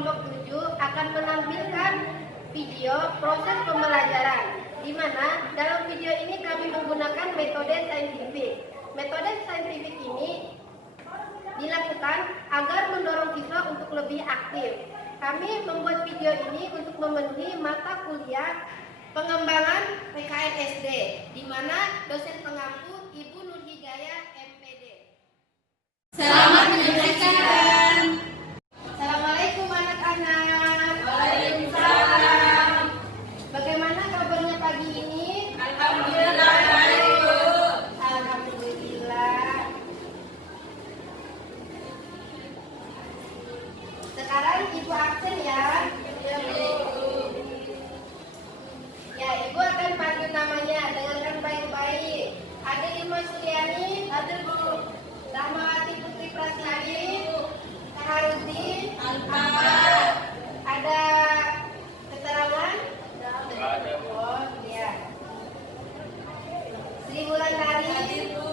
kelompok 7 akan menampilkan video proses pembelajaran, di mana dalam video ini kami menggunakan metode saintifik. Metode saintifik ini dilakukan agar mendorong siswa untuk lebih aktif. Kami membuat video ini untuk memenuhi mata kuliah pengembangan PKN SD, di mana dosen pengampu Ibu Nur Hidayah MPD. Selamat menyaksikan. Assalamualaikum anak-anak. Waalaikumsalam. Bagaimana kabarnya pagi ini? Alhamdulillah baik, Bu. Alhamdulillah. Sekarang Ibu absen ya. Ya, Bu. Ya, Ibu akan panggil namanya, dengarkan baik-baik. Ada Irma Suryani, Ada, Bu. Rahmawati Putri Prasnadi, Kaharudin, Alhamdulillah. ada keterangan? Ada, Bu. Oh, iya. Sri Wulandari, Hadir, Bu.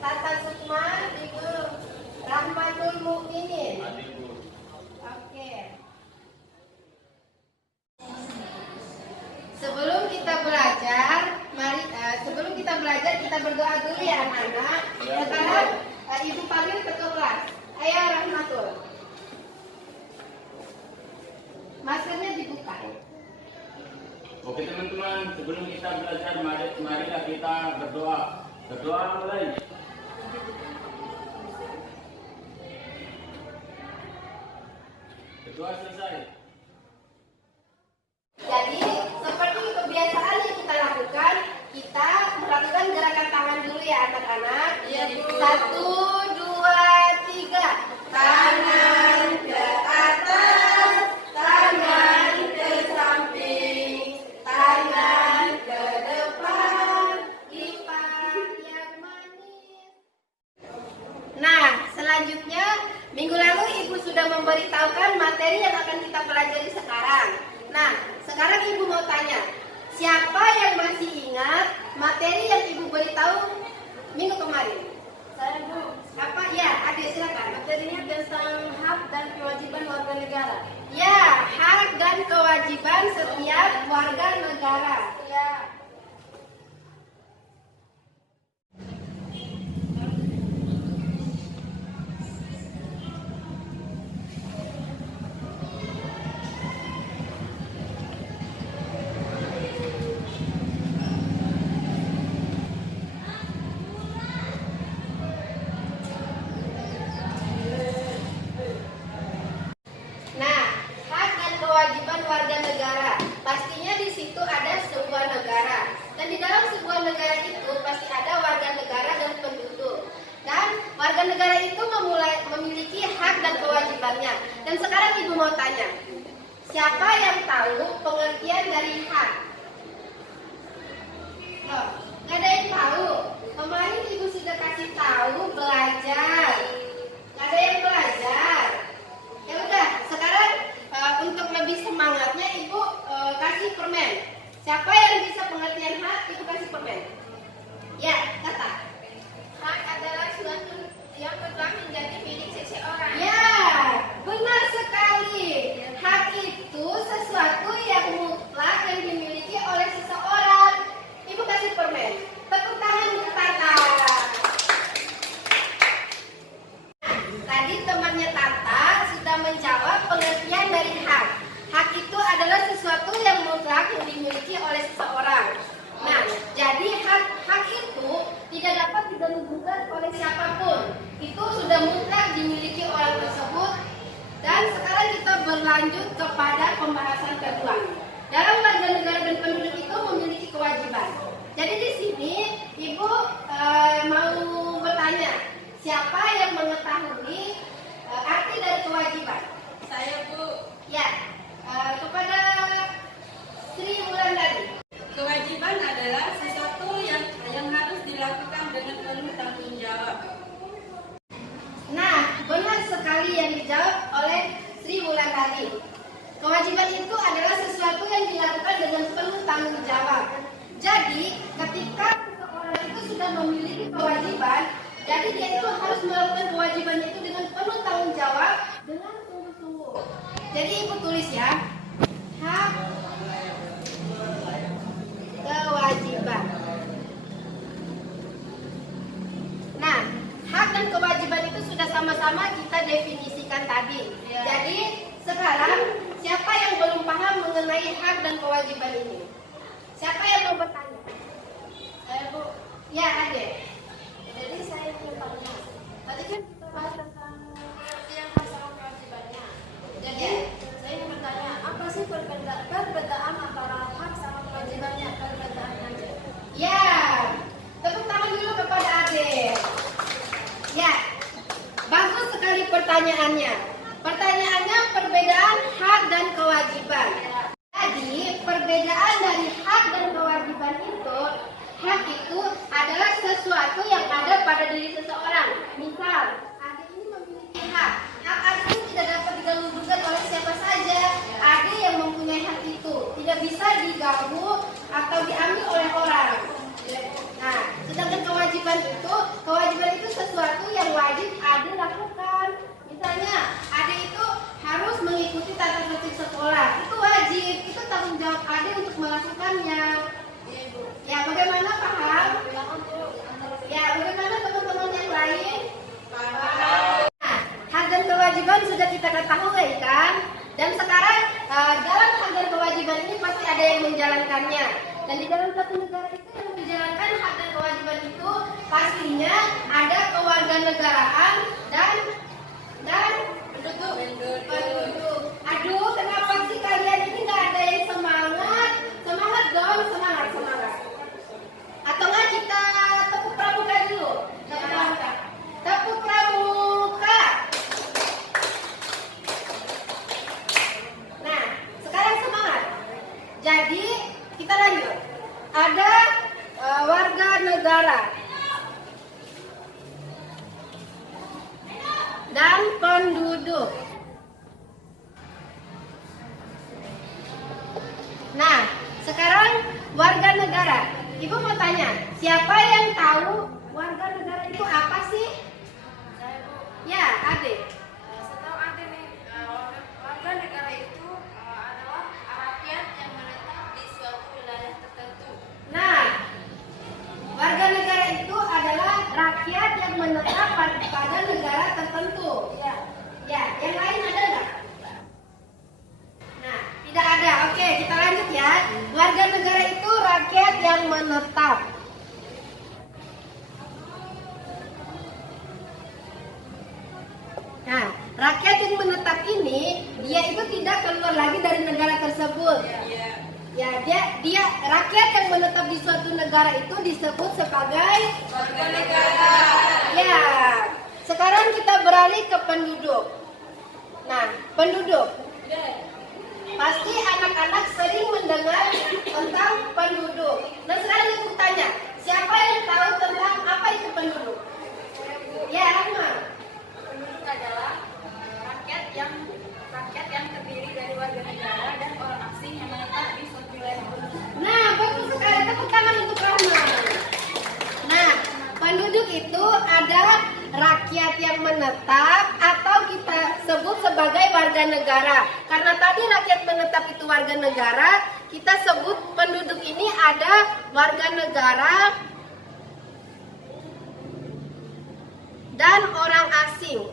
Tata Sukma, Ibu Rahmatul Mukminin. Hadir, Bu. Oke. Sebelum kita belajar, kita berdoa dulu ya anak-anak. Sekarang Ibu panggil ke kelas. Ayo Rahmatul. Maskernya dibuka. Oke teman-teman, sebelum kita belajar, marilah kita berdoa. Berdoa mulai. Berdoa selesai. Jadi seperti kebiasaan yang kita lakukan, kita melakukan gerakan tangan dulu ya anak-anak. Iya, Bu. 1, 2, 3. Tangan ke atas, tangan ke samping, tangan ke depan, lipat yang manis. Nah, selanjutnya minggu lalu Ibu sudah memberitahukan materi yang akan kita pelajari sekarang. Nah, sekarang Ibu mau tanya, siapa yang masih ingat materi yang Ibu beritahu minggu kemarin? Saya, Bu. Apa? Ya, Adik silakan. Materinya tentang hak dan kewajiban warga negara. Ya, hak dan kewajiban setiap warga negara. Ya. Nah, hak dan kewajiban warga negara. Pastinya di situ ada sebuah negara. Dan di dalam sebuah negara itu pasti ada warga negara dan penduduk. Dan warga negara itu memiliki hak dan kewajibannya. Dan sekarang Ibu mau tanya, siapa yang tahu pengertian dari hak? Loh, nggak ada yang tahu. Kemarin Ibu sudah kasih tahu belajar. Nggak ada yang belajar. Ya udah, sekarang untuk lebih semangatnya Ibu kasih permen. Siapa yang bisa pengertian hak, Ibu kasih permen. Ya, kata. Hak adalah suatu yang mutlak menjadi milik seseorang. Ya, benar sekali. Hak itu sesuatu yang mutlak yang dimiliki oleh seseorang. Ibu kasih permen. Tepuk tangan untuk Tata. Tadi temannya Tata sudah menjawab pengertian dari hak. Hak itu adalah sesuatu yang mutlak yang dimiliki oleh seseorang. Nah, jadi hak itu tidak dapat diganggu-gugat oleh siapapun. Itu sudah mutlak dimiliki orang tersebut. Dan sekarang kita berlanjut kepada pembahasan kedua. Dalam warga negara dan penduduk itu memiliki kewajiban. Jadi di sini Ibu mau bertanya, siapa yang mengetahui arti dari kewajiban? Saya, Bu. Ya, kepada Sri Wulandari. Kewajiban adalah sesuatu yang harus dilakukan dengan penuh tanggung jawab. Nah, benar sekali yang dijawab oleh Sri Wulandari. Kewajiban itu adalah sesuatu yang dilakukan dengan penuh tanggung jawab. Jadi, ketika seseorang itu sudah memiliki kewajiban, jadi dia itu harus melakukan kewajibannya itu dengan penuh tanggung jawab, dengan sungguh-sungguh. Jadi ibu tulis ya, hak kewajiban. Nah, hak dan kewajiban itu sudah sama-sama kita definisikan tadi. Jadi sekarang siapa yang belum paham mengenai hak dan kewajiban ini? Siapa yang mau bertanya? Saya Bu. Ya, Ade. Jadi saya ingin tanya. Tadi kan kita bahas tentang pengertian hak sama kewajibannya. Jadi saya ingin bertanya, apa sih perbedaan antara hak sama kewajibannya? Perbedaannya aja. Ya, tepuk tangan dulu kepada Ade. Ya, bagus sekali pertanyaannya. Pertanyaannya perbedaan hak dan kewajiban. Jadi perbedaan dari hak dan kewajiban itu, hak itu adalah sesuatu yang ada pada diri seseorang. Misal, Ade ini memiliki hak. Hak Ade itu tidak dapat diganggu-gugat oleh siapa saja. Ade yang mempunyai hak itu tidak bisa diganggu atau diambil oleh orang. Nah, sedangkan kewajiban itu sesuatu yang wajib Ade lakukan. Misalnya, Ade itu harus mengikuti tata tertib sekolah. Itu wajib, itu tanggung jawab Ade untuk melakukannya. Ya, bagaimana paham? Ya, bagaimana teman-teman yang lain? Nah, hak dan kewajiban sudah kita ketahui kan? Dan sekarang dalam hak dan kewajiban ini pasti ada yang menjalankannya. Dan di dalam satu negara itu yang menjalankan hak dan kewajiban itu pastinya ada kewarganegaraan dan penduduk. Aduh, kenapa sih kalian ini nggak ada yang semangat? Semangat dong, semangat. Atau nggak kita tepuk pramuka dulu? Tepuk pramuka. Nah, sekarang semangat. Jadi kita lanjut. Ada warga negara dan penduduk. Nah, sekarang warga negara. Ibu mau tanya, siapa yang tahu warga negara itu apa sih? Ya, Ade. Setahu Ade nih, warga negara itu adalah rakyat yang menetap di suatu wilayah tertentu. Nah, warga negara itu adalah rakyat yang menetap pada negara tertentu. Ya, yang lain ada nggak? Nah, tidak ada. Oke, kita lanjut ya. Warga negara itu rakyat yang menetap. Nah, rakyat yang menetap ini, dia itu tidak keluar lagi dari negara tersebut. Ya, dia rakyat yang menetap di suatu negara itu disebut sebagai Warga negara. ya. Sekarang kita beralih ke penduduk. Nah, penduduk. Pasti anak-anak sering mendengar tentang penduduk. Nah, sekarang ibu tanya, siapa yang tahu tentang apa itu penduduk? Ya, Rahma. Penduduk adalah rakyat yang terdiri dari warga negara dan orang asing yang menetap di suatu wilayah tertentu. Nah, bagus sekali. Tepuk tangan untuk Rahma. Nah, penduduk itu adalah rakyat yang menetap atau kita sebut sebagai warga negara. Karena tadi rakyat menetap itu warga negara, kita sebut penduduk ini ada warga negara dan orang asing.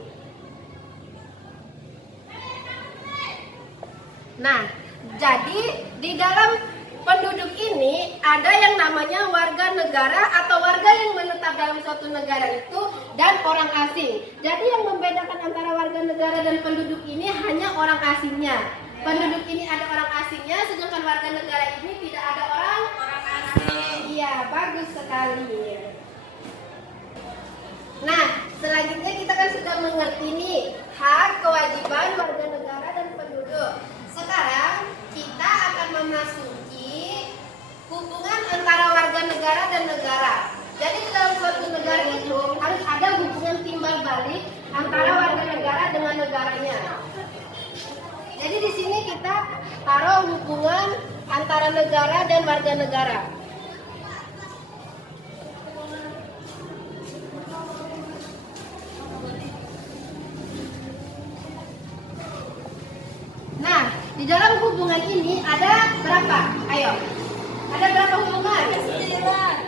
Nah, jadi di dalam penduduk ini ada yang namanya warga negara atau warga yang menetap dalam suatu negara itu dan orang asing. Jadi yang membedakan antara warga negara dan penduduk ini hanya orang asingnya. Penduduk ini ada orang asingnya, sedangkan warga negara ini tidak ada orang asing. Iya, bagus sekali. Nah, selanjutnya kita kan sudah mengerti nih hak, kewajiban warga negara dan penduduk. Sekarang kita akan memasuki hubungan antara warga negara dan negara. Jadi dalam suatu negara itu harus ada hubungan timbal balik antara warga negara dengan negaranya. Jadi di sini kita taruh hubungan antara negara dan warga negara. di dalam hubungan ini ada berapa? Ayo. Ada berapa hubungan?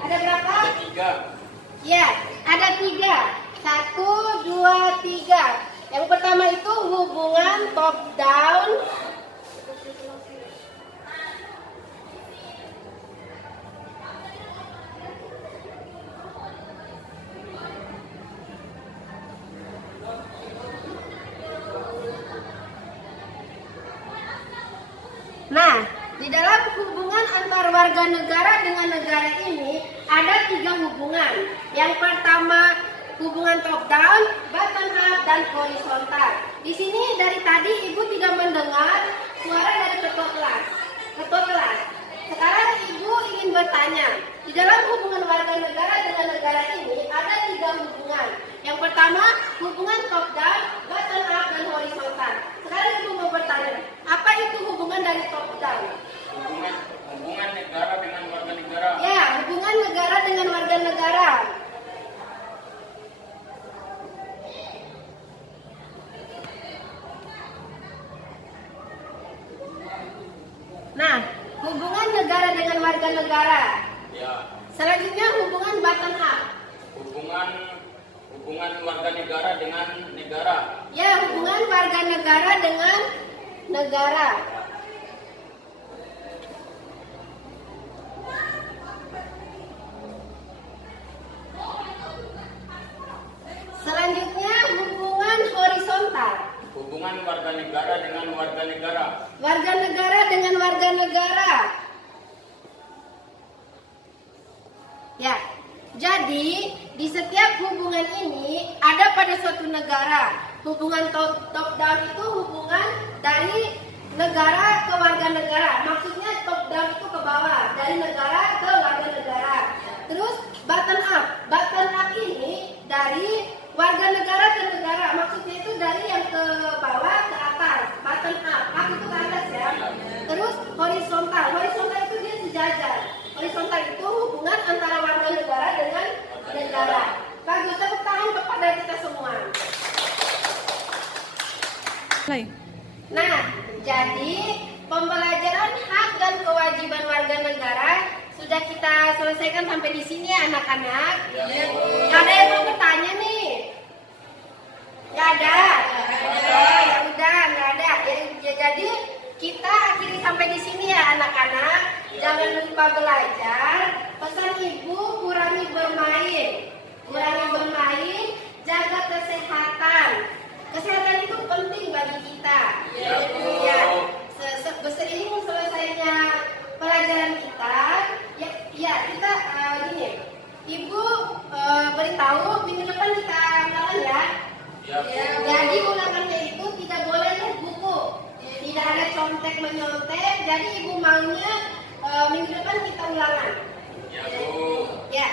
Ada berapa? Tiga. Ya, ada 3. 1, 2, 3. Yang pertama itu hubungan top down. Nah, di dalam hubungan antar warga negara dengan negara ini ada 3 hubungan. Yang pertama hubungan top down, bottom up, dan horizontal. Di sini dari tadi Ibu tidak mendengar suara dari ketua kelas. Ketua kelas. Sekarang Ibu ingin bertanya, di dalam hubungan warga negara dengan negara ini ada 3 hubungan. Yang pertama hubungan top down, bottom up, dan horizontal. Sekarang Ibu mau bertanya, apa itu hubungan dari top down? Hubungan negara dengan warga negara. Ya, hubungan negara dengan warga negara. Nah, hubungan negara dengan warga negara. Ya. Selanjutnya hubungan bottom up. Hubungan warga negara dengan negara. Ya, hubungan warga negara dengan negara. Selanjutnya hubungan horizontal. Hubungan warga negara dengan warga negara. Warga negara dengan warga negara. Ya, jadi di setiap hubungan ini ada pada suatu negara. Hubungan top down itu hubungan dari negara ke warga negara. Maksudnya top down itu ke bawah, dari negara ke warga negara. Terus bottom up. Bottom up ini dari warga negara ke negara. Maksudnya itu dari yang ke bawah ke atas. Bottom up. Up itu ke atas ya. Terus horizontal. Horizontal itu dia sejajar. Horizontal itu hubungan antara warga negara dengan negara. Bagus, tepuk tangan kepada kita semua. Nah, jadi pembelajaran hak dan kewajiban warga negara sudah kita selesaikan sampai di sini ya anak-anak. Ada yang mau bertanya nih? Nggak ada? Ya udah, nggak ada. Ya, jadi kita akhiri sampai di sini ya anak-anak. Jangan lupa belajar. Pesan Ibu, kurangi bermain. Kurangi bermain, jaga kesehatan. Kesehatan itu penting bagi kita. Ya, seiring selesainya pelajaran kita, ya kita gini. Ibu beritahu minggu depan kita ulangan ya. Jadi ulangannya itu tidak boleh lihat buku, tidak ada contek menyontek. Jadi Ibu maunya minggu depan kita ulangan. Ya, Bu. Ya.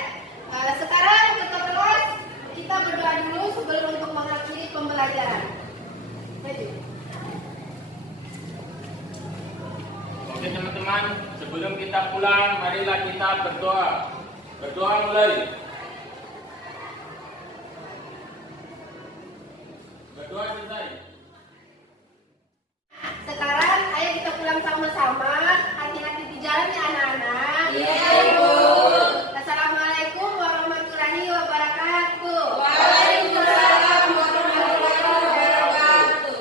Sekarang ketua kelas kita berdoa dulu sebelum untuk mengakhiri pembelajaran. Oke teman-teman, sebelum kita pulang, marilah kita berdoa. Berdoa mulai. Berdoa selesai. Sekarang ayo kita pulang sama-sama. Hati-hati di jalan ya anak-anak. Assalamualaikum warahmatullahi wabarakatuh. Waalaikumsalam warahmatullahi wabarakatuh.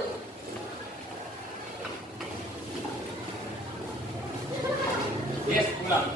Yes, pulang.